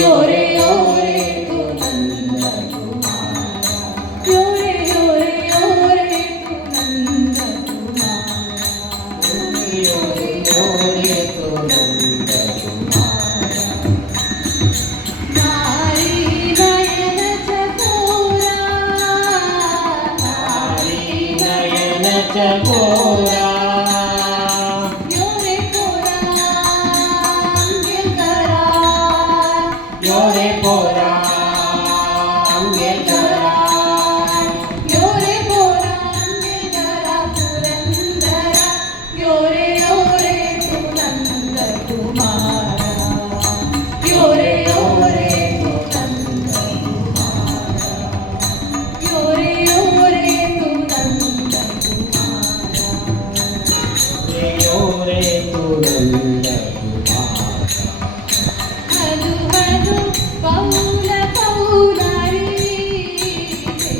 योरे योरे तू नंद कुमारा योरे योरे योरे तू नंद कुमारा योरे योरे तू नंद कुमारा नारी नयन चकोरा नारी नयन चकोरा योरे पोरा अंगे करा योरे पोरा अंगे करा पुरंदरा योरे योरे तू नंद कुमारा योरे योरे तू नंद कुमारा योरे योरे तू नंद कुमारा योरे तू नंद हनु हनु पौल पौलारी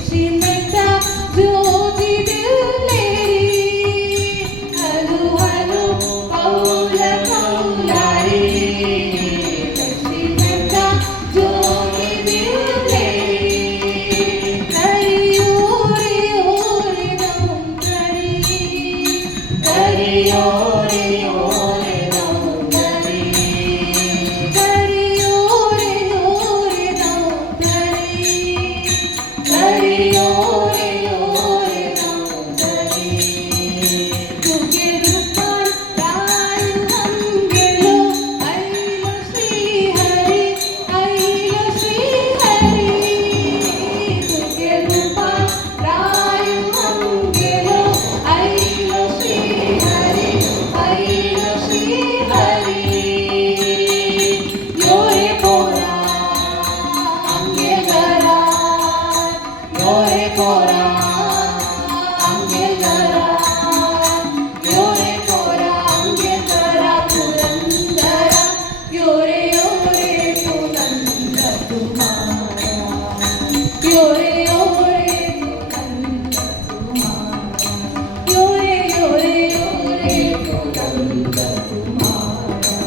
शिमेता ज्योति दिलेरी हनु हनु पौल पौलारी शिमेता ज्योति दिलेरी हरि ओरे ओरे नम करी ओरे ओरे नम करी योरे पोरा अंगे करा योरे पोरा अंगे करा पुरंदरा योरे योरे तू नंद कुमारा योरे योरे तू नंद कुमारा योरे योरे योरे तू नंद कुमारा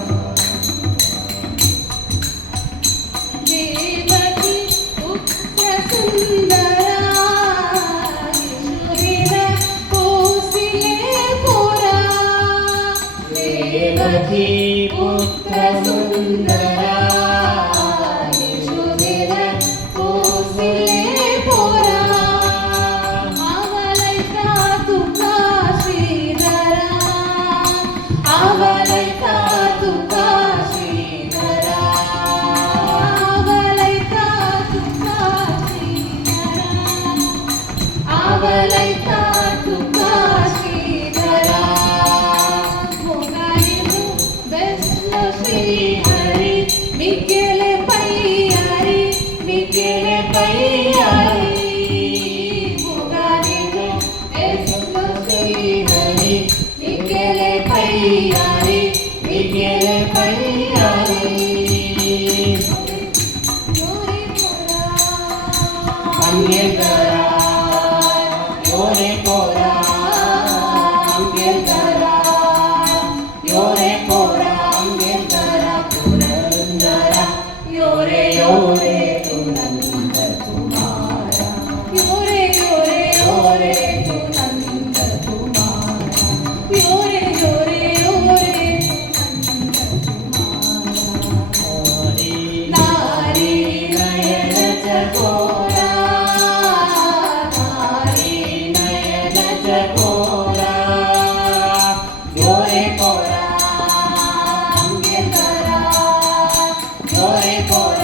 देवकी पुत्र सुंदर देवकी पुत्र सुंदरा यशोधर कोसले पोरा आवलैका तुका श्रीधरा आवलैका तुका श्रीधरा आवलैका तुका श्रीधरा आवलैका तुका श्रीधरा श्री हरि मिकेले पैयारी मुगारी जो एस्लो श्री हरि मिकेले पैयारी योरे पोरा अंगे करा योरे पोरा अंगे करा योरे पोरा योरे योरे तू नंद कुमारा योरे योरे योरे तू नंद कुमारा योरे योरे योरे तू नंद कुमारा नारी नयन चकोरा नारी नयन चकोरा योरे पोरा अंगे करा योरे पोरा